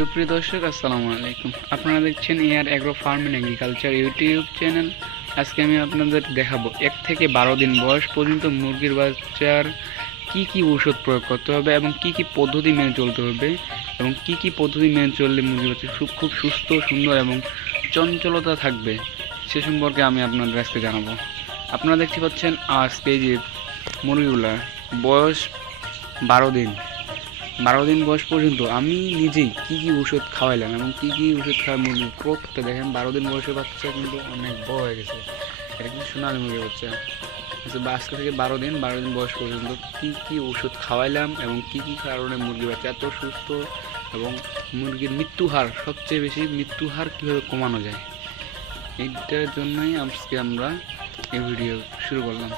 সুপ্রিয় দর্শক, আসসালামু আলাইকুম। আপনারা দেখছেন AR agro farm and agriculture YouTube channel. আজকে আমি আপনাদের দেখাবো 1 থেকে 12 দিন বয়স পর্যন্ত মুরগির বাচ্চার কি কি ঔষধ প্রয়োগ করতে হবে এবং কি কি পদ্ধতি মেনে চলতে হবে এবং কি কি পদ্ধতি মেনে চললে মুরগির বাচ্চা খুব সুস্থ, সুন্দর এবং চঞ্চলতা থাকবে, সে সম্পর্কে আমি আপনাদের আজকে জানাবো। আপনারা দেখতে পাচ্ছেন আজকে যে মুরগিগুলার বয়স 12 দিন বয়স পর্যন্ত আমি নিজেই কি কি ওষুধ খাওয়াইলাম এবং কি কি ওষুধ খাওয়া মুরগির গ্রোথটা দেখেন। 12 দিন বয়সের বাচ্চা কিন্তু অনেক বড় হয়ে গেছে। এটা কিন্তু সোনালি মুরগির বাচ্চা। আজকে থেকে 12 দিন বয়স পর্যন্ত কি কি ওষুধ খাওয়াইলাম এবং কি কি কারণে মুরগির বাচ্চা এত সুস্থ এবং মুরগির সবচেয়ে বেশি মৃত্যুহার কীভাবে কমানো যায়, এইটার জন্যই আজকে আমরা এই ভিডিও শুরু করলাম।